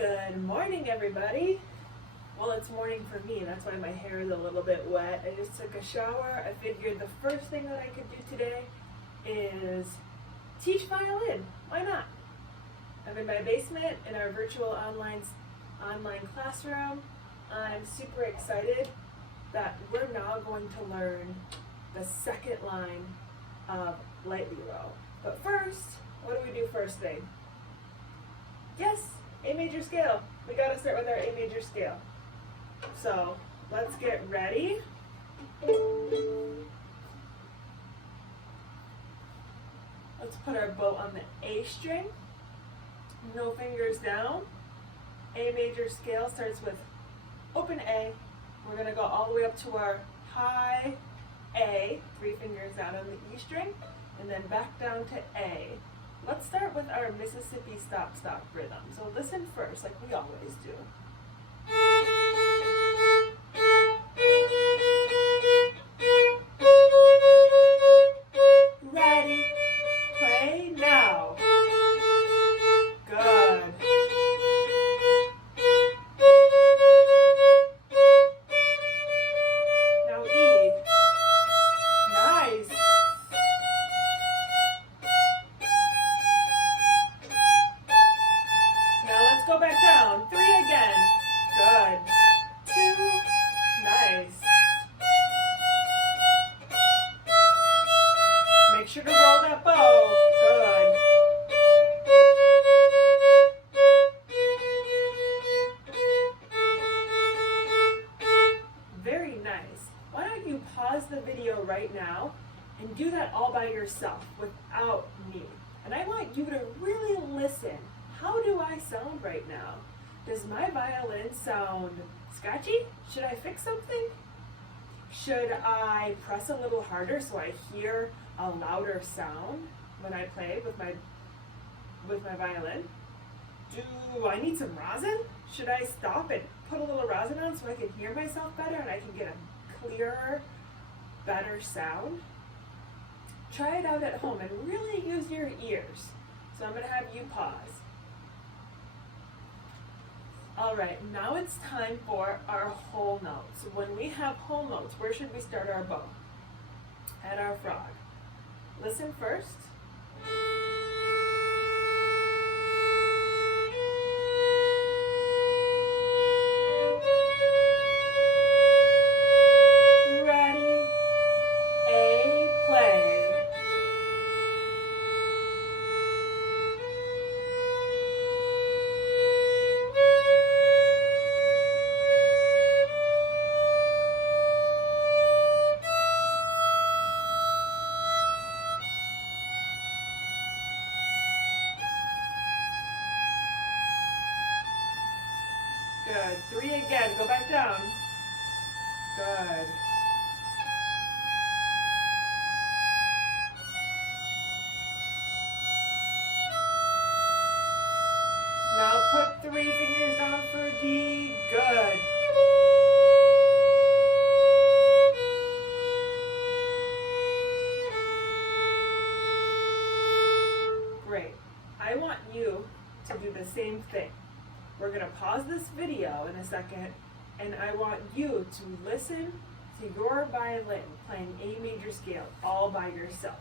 Good morning, everybody. Well, it's morning for me. That's why my hair is a little bit wet. I just took a shower. I figured the first thing that I could do today is teach violin. Why not? I'm in my basement in our virtual online classroom. I'm super excited that we're now going to learn the second line of lightly row. But first, what do we do first thing? Yes, A major scale. We gotta start with our A major scale. So let's get ready. Let's put our bow on the A string. No fingers down. A major scale starts with open A. We're gonna go all the way up to our high A, 3 fingers down on the E string, and then back down to A. Let's start with our Mississippi stop-stop rhythm. So listen first, like we always do. Ready, play now. Good. Now E. Nice. Now let's go back down. 3 again. Good. 2. Nice. Make sure to roll that bow. Good. Very nice. Why don't you pause the video right now and do that all by yourself without me. And I want you to really listen. How do I sound right now? Does my violin sound scratchy? Should I fix something? Should I press a little harder so I hear a louder sound when I play with my violin? Do I need some rosin? Should I stop and put a little rosin on so I can hear myself better and I can get a clearer, better sound? Try it out at home and really use your ears. So I'm going to have you pause. All right, now it's time for our whole notes. When we have whole notes, where should we start our bow? At our frog. Listen first. Ready, A, play. Good. 3 again. Go back down. Good. Now put 3 fingers down for D. Good. Great. I want you to do the same thing. We're going to pause this video in a second, and I want you to listen to your violin playing A major scale all by yourself.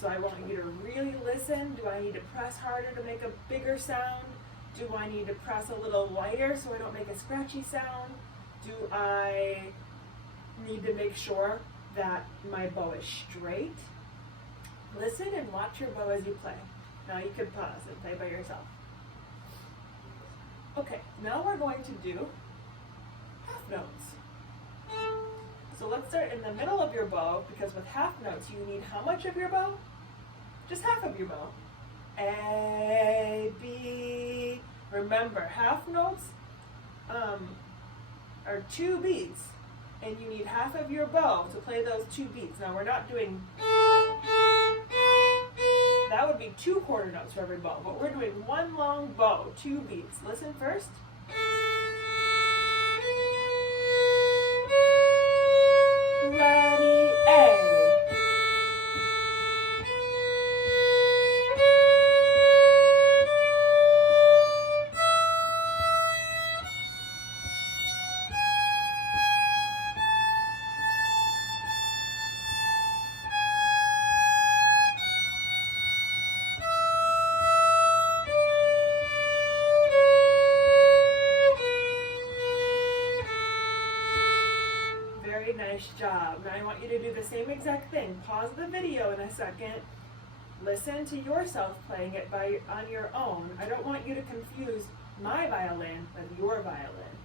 So I want you to really listen. Do I need to press harder to make a bigger sound? Do I need to press a little lighter so I don't make a scratchy sound? Do I need to make sure that my bow is straight? Listen and watch your bow as you play. Now you can pause and play by yourself. Okay, now we're going to do half notes. So let's start in the middle of your bow, because with half notes you need how much of your bow? Just half of your bow. A, B. Remember, half notes are 2 beats, and you need half of your bow to play those 2 beats. Now we're not doing, that would be 2 quarter notes for every bow, but we're doing 1 long bow, 2 beats. Listen first. Ready, A. Nice job. Now I want you to do the same exact thing. Pause the video in a second. Listen to yourself playing it on your own. I don't want you to confuse my violin with your violin.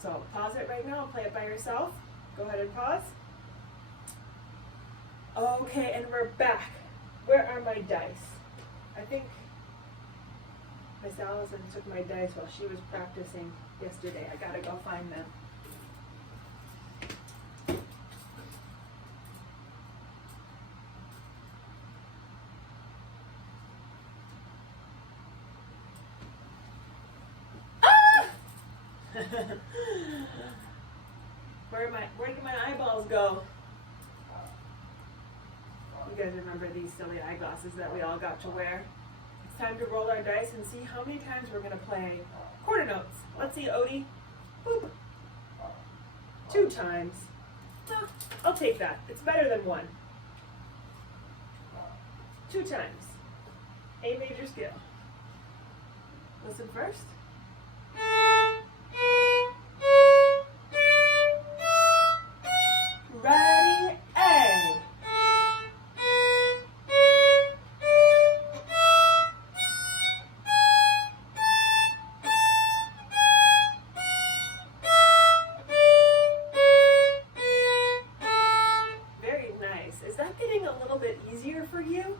So pause it right now, play it by yourself. Go ahead and pause. Okay, and we're back. Where are my dice? I think Miss Allison took my dice while she was practicing yesterday. I gotta go find them. Where did my eyeballs go? You guys remember these silly eyeglasses that we all got to wear? It's time to roll our dice and see how many times we're going to play quarter notes. Let's see, Odie. Boop. 2 times. Oh, I'll take that. It's better than 1. 2 times. A major scale. Listen first. Ready, A. Very nice. Is that getting a little bit easier for you?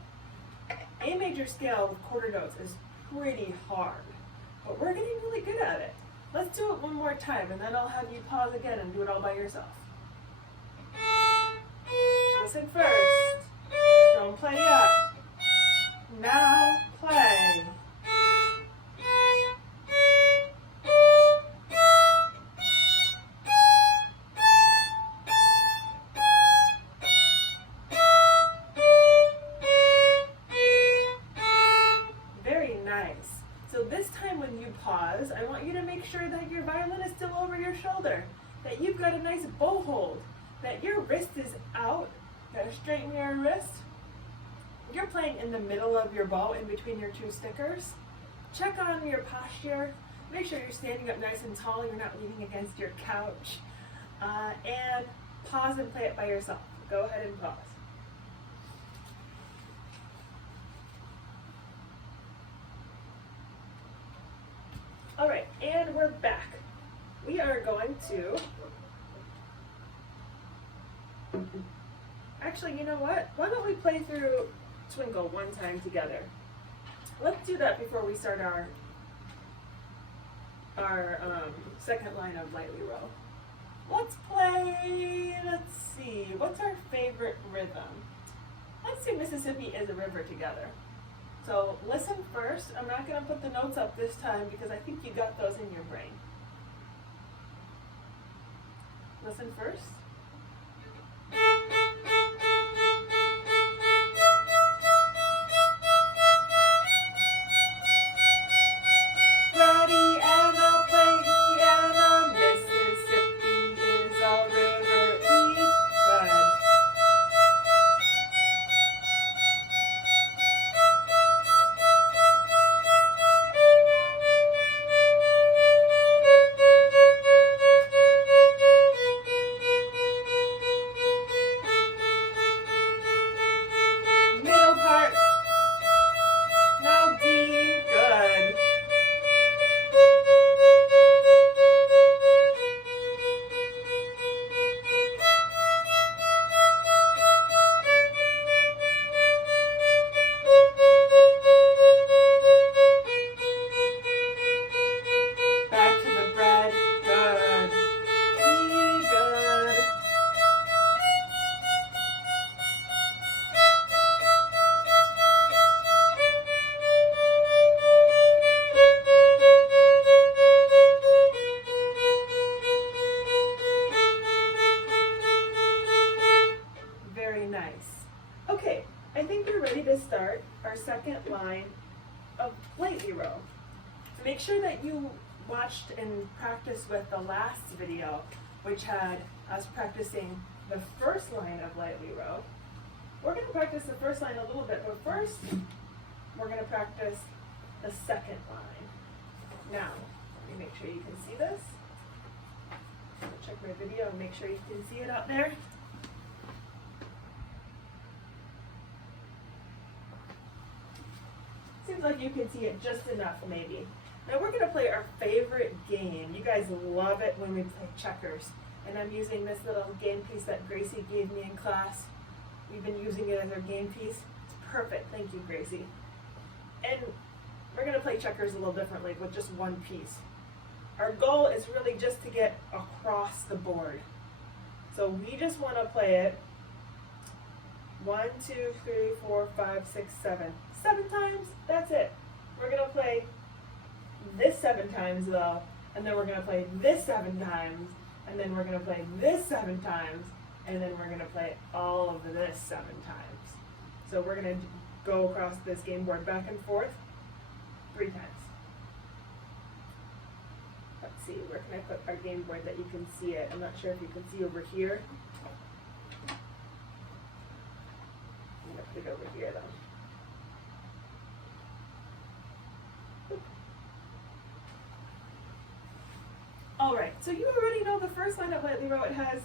A major scale with quarter notes is pretty hard, but we're getting really good at it. Let's do it one more time, and then I'll have you pause again and do it all by yourself. Listen first. Don't play yet. Now play. Very nice. So this time when you pause, I want you to make sure that your violin is still over your shoulder, that you've got a nice bow hold, that your wrist is out. Gotta straighten your wrist. You're playing in the middle of your bow in between your 2 stickers. Check on your posture. Make sure you're standing up nice and tall. You're not leaning against your couch. And pause and play it by yourself. Go ahead and pause. All right, and we're back. We are going to... Actually, you know what? Why don't we play through Twinkle one time together? Let's do that before we start our second line of Lightly Row. Let's play, let's see, what's our favorite rhythm? Let's see Mississippi is a River together. So listen first. I'm not going to put the notes up this time because I think you got those in your brain. Listen first. Start our second line of Lightly Row. So make sure that you watched and practiced with the last video, which had us practicing the first line of Lightly Row. We're going to practice the first line a little bit, but first we're going to practice the second line. Now, let me make sure you can see this. Check my video and make sure you can see it out there. Seems like you can see it just enough, maybe. Now we're going to play our favorite game. You guys love it when we play checkers. And I'm using this little game piece that Gracie gave me in class. We've been using it as our game piece. It's perfect. Thank you, Gracie. And we're going to play checkers a little differently with just one piece. Our goal is really just to get across the board. So we just want to play it 1, 2, 3, 4, 5, 6, 7. 7 times, that's it. We're going to play this 7 times though, and then we're going to play this 7 times, and then we're going to play this 7 times, and then we're going to play all of this 7 times. So we're going to go across this game board back and forth 3 times. Let's see, where can I put our game board that you can see it? I'm not sure if you can see over here. I'm going to put it over here though. All right, so you already know the first line of lightly row. It has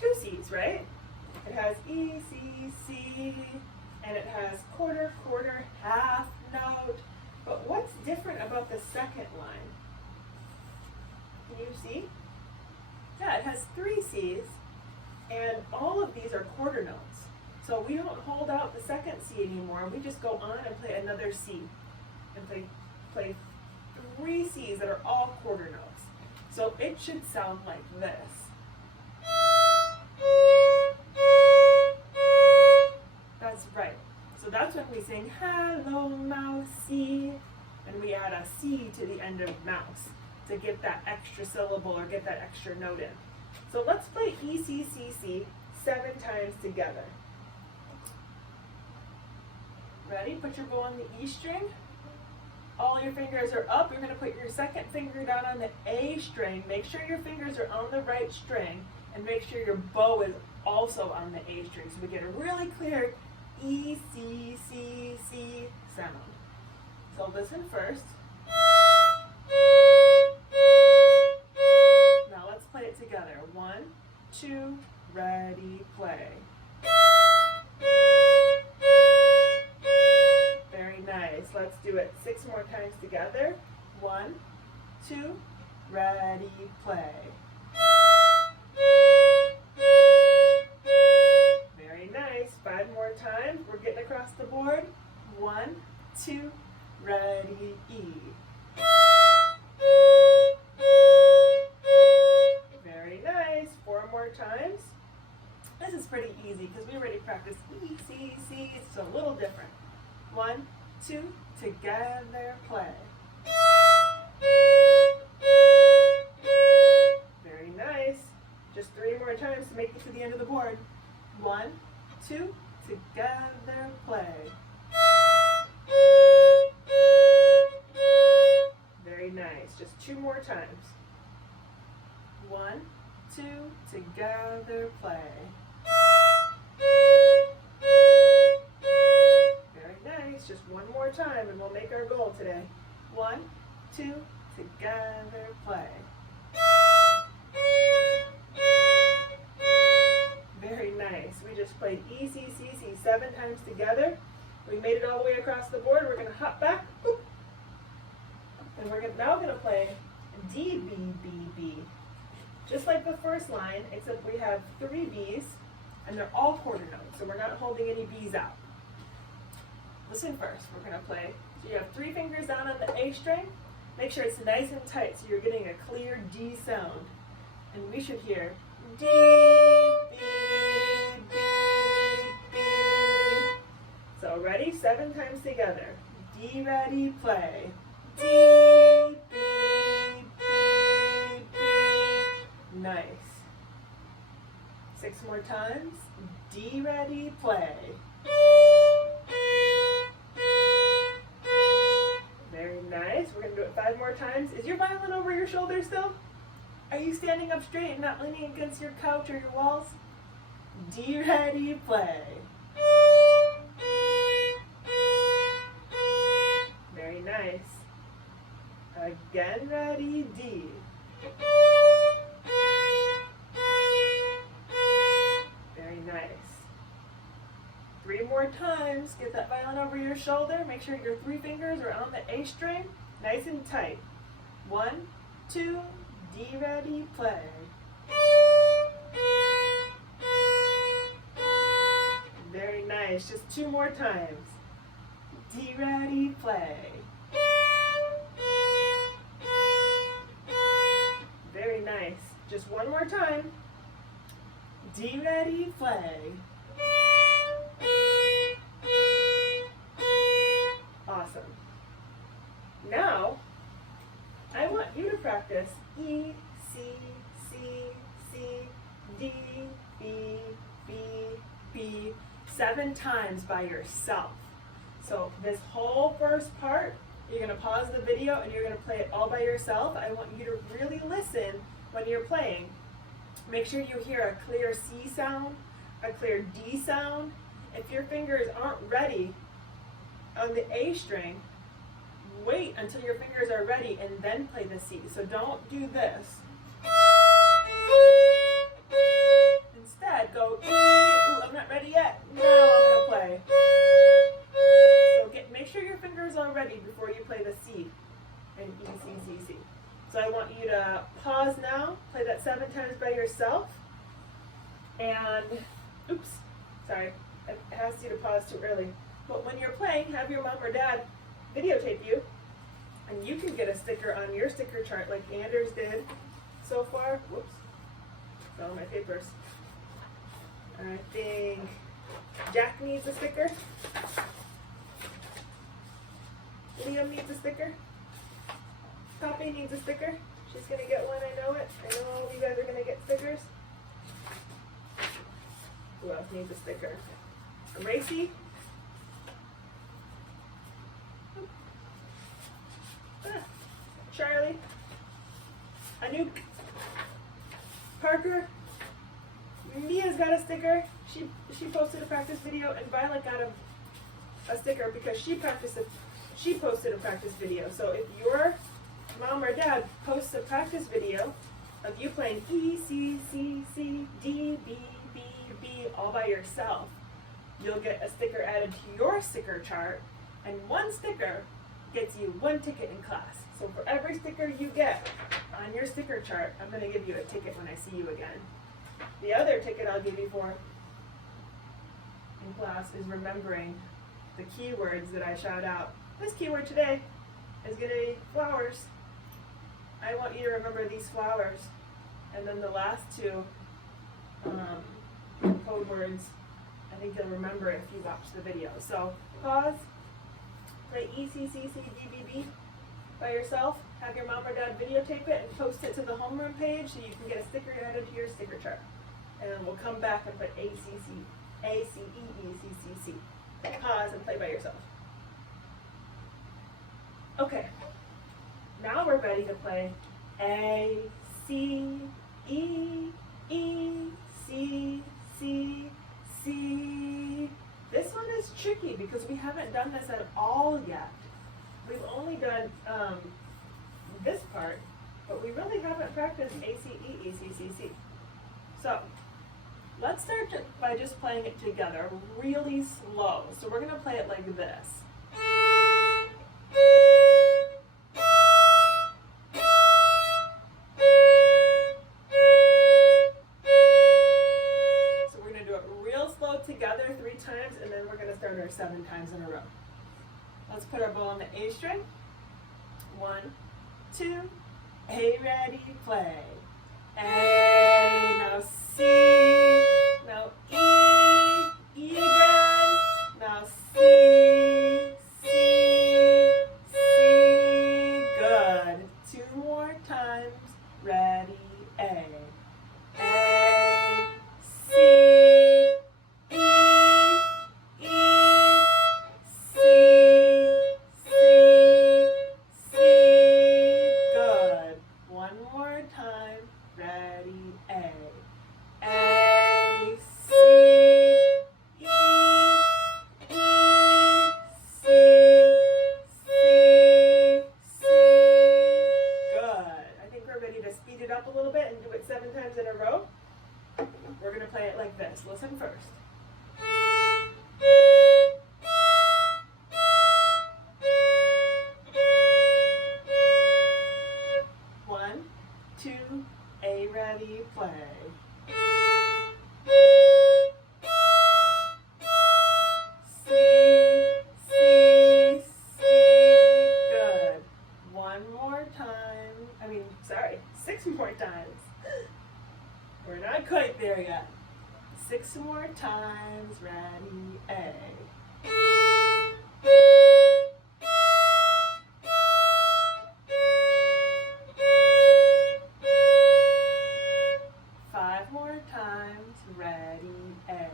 2 C's, right? It has E, C, C, and it has quarter, quarter, half, note. But what's different about the second line? Can you see? Yeah, it has 3 C's, and all of these are quarter notes. So we don't hold out the second C anymore. We just go on and play another C, and play 3 C's that are all quarter notes. So it should sound like this. That's right. So that's when we sing hello mousey, and we add a C to the end of mouse to get that extra syllable or get that extra note in. So let's play E, C, C, C 7 times together. Ready? Put your bow on the E string. All your fingers are up. You're going to put your second finger down on the A string. Make sure your fingers are on the right string, and make sure your bow is also on the A string, so we get a really clear E, C, C, C sound. So listen first. Now let's play it together. 1, 2, ready, play. Very nice. Let's do it 6 more times together. 1, 2, ready, play. Very nice. 5 more times. We're getting across the board. 1, 2, ready, E. Very nice. 4 more times. This is pretty easy because we already practiced E, C, C. It's a little different. 1, 2, together, play. Very nice. Just 3 more times to make it to the end of the board. 1, 2, together, play. Very nice. Just 2 more times. 1, 2, together, play. Very nice. Just 1 more time and we'll make our goal today. 1, 2, together, play. Very nice. We just played E, C, C, C 7 times together. We made it all the way across the board. We're going to hop back. Boop. And we're now going to play D, B, B, B. Just like the first line, except we have 3 B's, and they're all quarter notes, so we're not holding any B's out. Listen first. We're going to play. So you have 3 fingers down on the A string. Make sure it's nice and tight so you're getting a clear D sound. And we should hear D, B, B, B. So ready? 7 times together. D, ready, play. D, B, B, B. Nice. 6 more times. D, ready, play. Very nice. We're going to do it 5 more times. Is your violin over your shoulder still? Are you standing up straight and not leaning against your couch or your walls? D, ready, play. Very nice. Again, ready, D. 3 more times. Get that violin over your shoulder. Make sure your 3 fingers are on the A string, nice and tight. 1, 2, D ready, play. Very nice. Just 2 more times. D ready, play. Very nice. Just 1 more time. D ready, play. Awesome. Now, I want you to practice E, C, C, C, D, B, B, B 7 times by yourself. So this whole first part, you're going to pause the video and you're going to play it all by yourself. I want you to really listen when you're playing. Make sure you hear a clear C sound, a clear D sound. If your fingers aren't ready on the A string, wait until your fingers are ready and then play the C. So don't do this. Instead, go E. Ooh, I'm not ready yet. Now I'm going to play. So make sure your fingers are ready before you play the C and E, C, C, C. So I want you to pause now, play that 7 times by yourself. And, oops, sorry, I asked you to pause too early. But when you're playing, have your mom or dad videotape you, and you can get a sticker on your sticker chart like Anders did so far. Whoops, fell on my papers. I think Jack needs a sticker. Liam needs a sticker. Poppy needs a sticker. She's going to get one, I know it. I know all of you guys are going to get stickers. Who else needs a sticker? Racy. Charlie. Anouk. Parker. Mia's got a sticker. She posted a practice video, and Violet got a sticker because she posted a practice video. So if your mom or dad posts a practice video of you playing E, C, C, C, D, B, B, B all by yourself, you'll get a sticker added to your sticker chart, and 1 sticker gets you 1 ticket in class. So for every sticker you get on your sticker chart, I'm going to give you a ticket when I see you again. The other ticket I'll give you for in class is remembering the keywords that I shout out. This keyword today is going to be flowers. I want you to remember these flowers. And then the last 2 code words, I think you'll remember if you watch the video. So pause, play E, C, C, C, D, B, B by yourself. Have your mom or dad videotape it and post it to the homeroom page so you can get a sticker added to your sticker chart. And then we'll come back and put A, C, C, A, C, E, E, C, C, C. Pause and play by yourself. Okay, now we're ready to play A, C, E, E, C, C, C. This one is tricky because we haven't done this at all yet. We've only done this part, but we really haven't practiced A, C, E, E, C, C, C. So let's start by just playing it together really slow. So we're going to play it like this. So we're going to do it real slow together 3 times, and then we're going to start our 7 times in a row. Let's put our bow on the A string. 1, 2, A ready, play. A, now C, now E, E again, now C, C, C, good. 2 more times, ready, A. A, C, E, E, C, C, C, good. 1 more time, ready, A. A, C, E, E, C, C, C, good. I think we're ready to speed it up a little bit and do it 7 times in a row. We're going to play it like this. Listen first. ready, play. C, C, C. Good. One more time. Sorry, 6 more times. We're not quite there yet. 6 more times. Ready, A. 5 more times. Ready, A.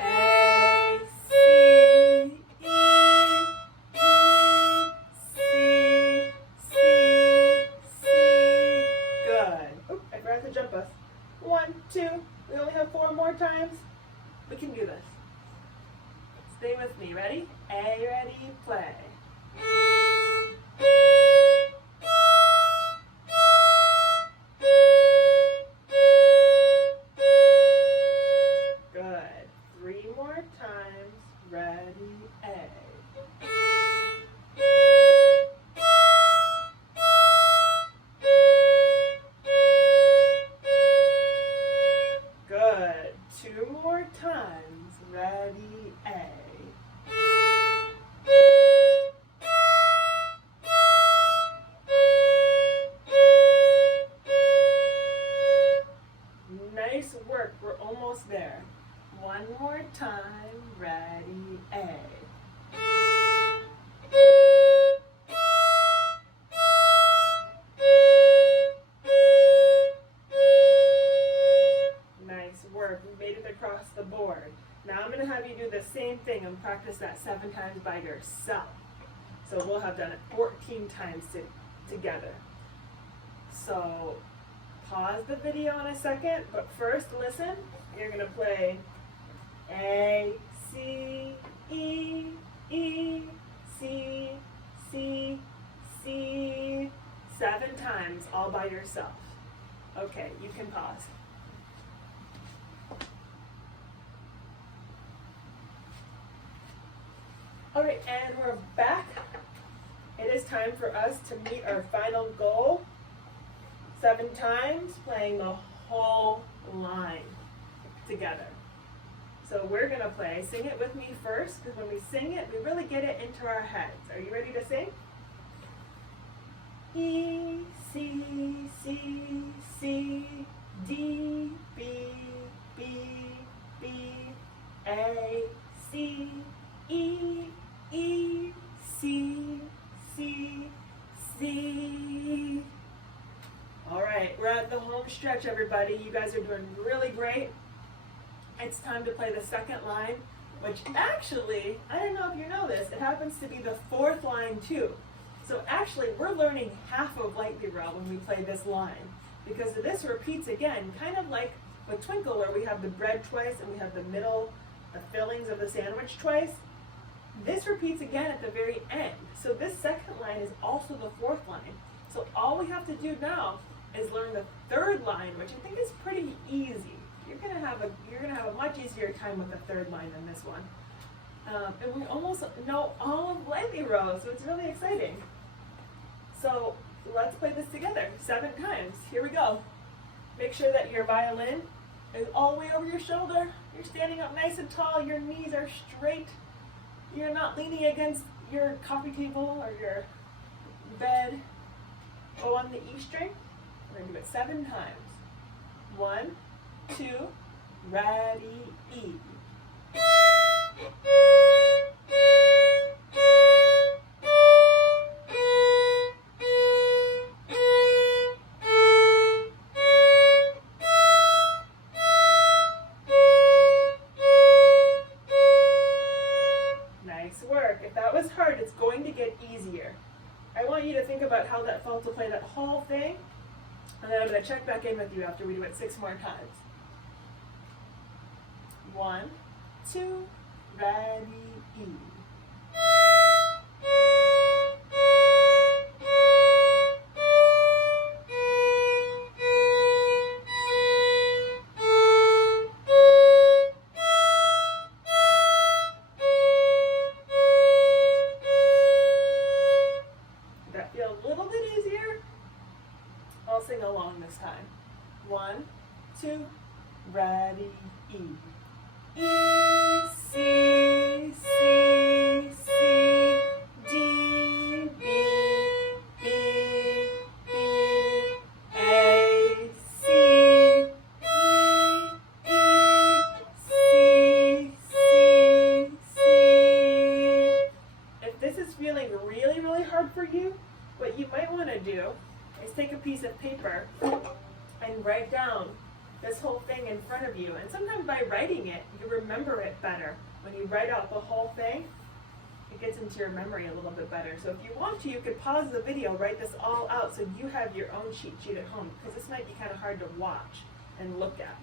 A, C, E, E, C, C, C. Good. Oop, I forgot to jump us. 1, 2. We only have 4 more times. We can do this. Stay with me. Ready? A, ready, play. Good. 3 more times. Ready, A. Good. 2 more times. Ready, A. Nice work. We're almost there. 1 more time. Ready, A. Nice work. We made it across the board. Now I'm going to have you do the same thing and practice that 7 times by yourself. So we'll have done it 14 times together. So pause the video in a second, but first listen. You're going to play A, C, E, E, C, C, C, 7 times all by yourself. Okay, you can pause. All right, and we're back. It is time for us to meet our final goal. 7 times, playing the whole line together. So we're gonna play, sing it with me first, because when we sing it, we really get it into our heads. Are you ready to sing? E, C, C, C, D, B, B, B, A, C, E, E, C, C, C. All right, we're at the home stretch, everybody. You guys are doing really great. It's time to play the second line, which actually, I don't know if you know this, it happens to be the 4th line too. So actually, we're learning half of Lightly Row when we play this line, because this repeats again, kind of like with Twinkle, where we have the bread twice and we have the middle, the fillings of the sandwich twice. This repeats again at the very end. So this second line is also the 4th line. So all we have to do now is learn the 3rd line, which I think is pretty easy. You're gonna have a much easier time with the 3rd line than this one. And we almost know all of Lightly Row, so it's really exciting. So let's play this together 7 times. Here we go. Make sure that your violin is all the way over your shoulder. You're standing up nice and tall. Your knees are straight. You're not leaning against your coffee table or your bed. Go on the E string. We're going to do it 7 times. 1, 2, ready, E. Nice work. If that was hard, it's going to get easier. I want you to think about how that felt to play that whole thing, and then I'm going to check back in with you after we do it 6 more times. 1, 2, ready, E. Did that feel a little bit easier? I'll sing along this time. 1, 2, ready, E. E, C, C, C, D, B, B, B, A, C, E, E, C, C, C. If this is feeling really, really hard for you, what you might want to do is take a piece of paper and write down this whole thing in front of you. And sometimes by writing it, you remember it better. When you write out the whole thing, it gets into your memory a little bit better. So if you want to, you could pause the video, write this all out so you have your own cheat sheet at home, because this might be kind of hard to watch and look at.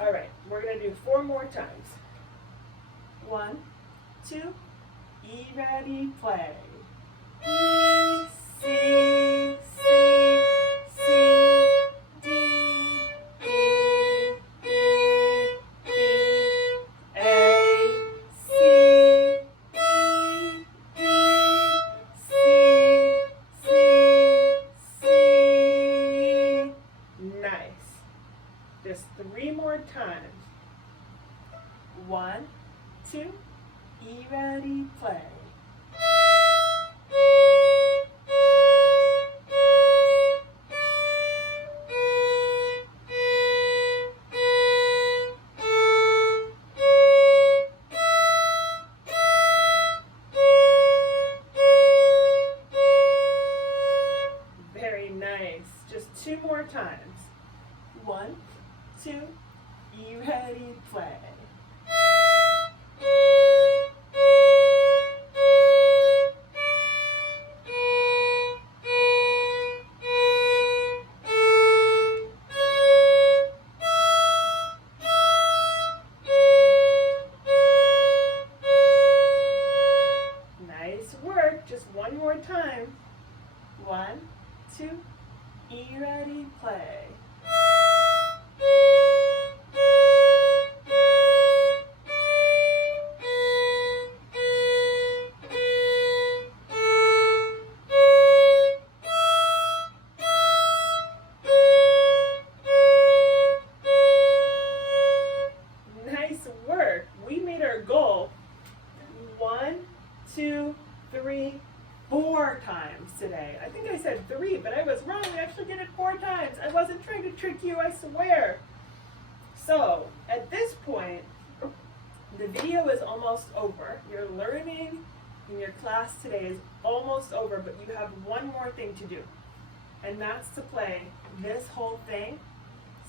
All right, we're going to do 4 more times. 1, 2, E, ready, play. E, C, C, C, D, B, B, B, A, C, E, E, C, C, C. Nice. Just 3 more times. 1, 2, E, ready, play. Very nice. Just 2 more times. 1, 2, E, ready, play. Nice work. Just 1 more time. 1, 2, E, ready, play. Nice work. We made our goal 1, 2, 3, 4 times today. I think I said 3, but I was wrong. We actually did it 4 times. I wasn't trying to trick you, I swear. So, at this point, the video is almost over. Your learning in your class today is almost over, but you have 1 more thing to do. And that's to play this whole thing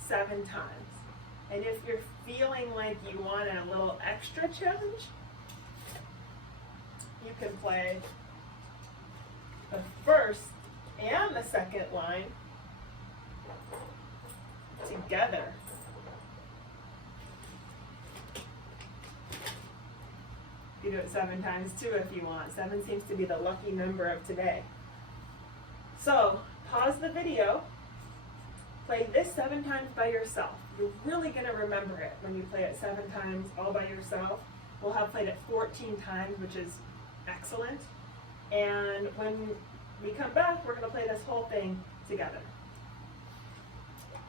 7 times. And if you're feeling like you want a little extra challenge, you can play the first and the second line together. You do it 7 times too if you want. 7 seems to be the lucky number of today. So, pause the video. Play this 7 times by yourself. You're really going to remember it when you play it 7 times all by yourself. We'll have played it 14 times, which is excellent. And when we come back, we're going to play this whole thing together.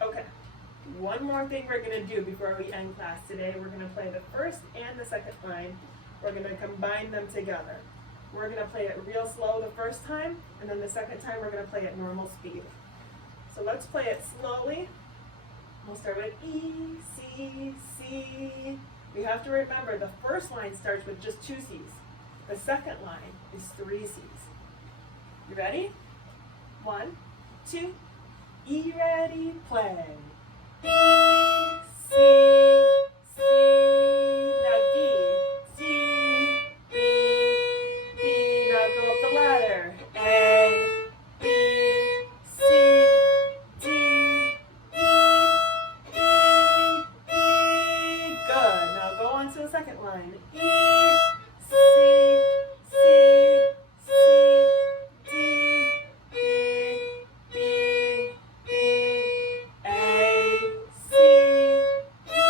Okay, 1 more thing we're going to do before we end class today. We're going to play the first and the second line. We're going to combine them together. We're going to play it real slow the first time, and then the second time we're going to play it normal speed. So let's play it slowly. We'll start with E, C, C. We have to remember the first line starts with just 2 C's. The second line is 3 C's. You ready? 1, 2, E, ready, play. E, C, C. Now D, C, B, B. Now go up the ladder. A, B, C, D, E, E, E. Good. Now go on to the second line. E, C, C, C, D, B, B, B, A, C, E,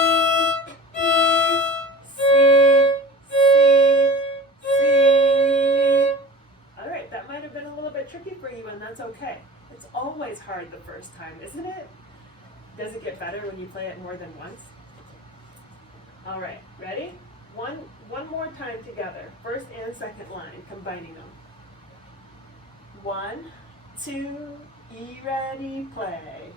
that's okay. It's always hard the first time, isn't it? Does it get better when you play it more than once? All right, ready? One more time together. First and second line, combining them. 1, 2, E ready, play.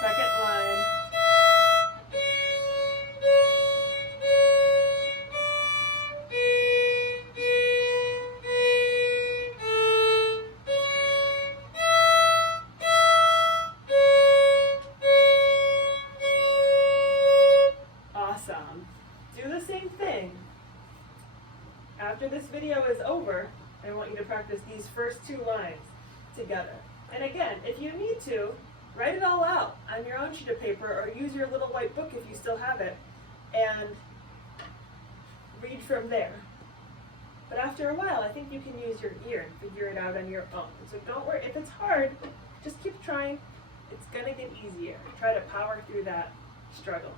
Second line. Awesome. Do the same thing. After this video is over, I want you to practice these first 2 lines together. And again, if you need to, write it all out on your own sheet of paper or use your little white book if you still have it and read from there. But after a while, I think you can use your ear and figure it out on your own. So don't worry, if it's hard, just keep trying. It's gonna get easier. Try to power through that struggle.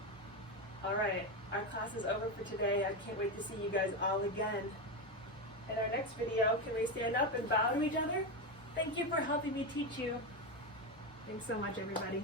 All right, our class is over for today. I can't wait to see you guys all again. In our next video, can we stand up and bow to each other? Thank you for helping me teach you. Thanks so much, everybody.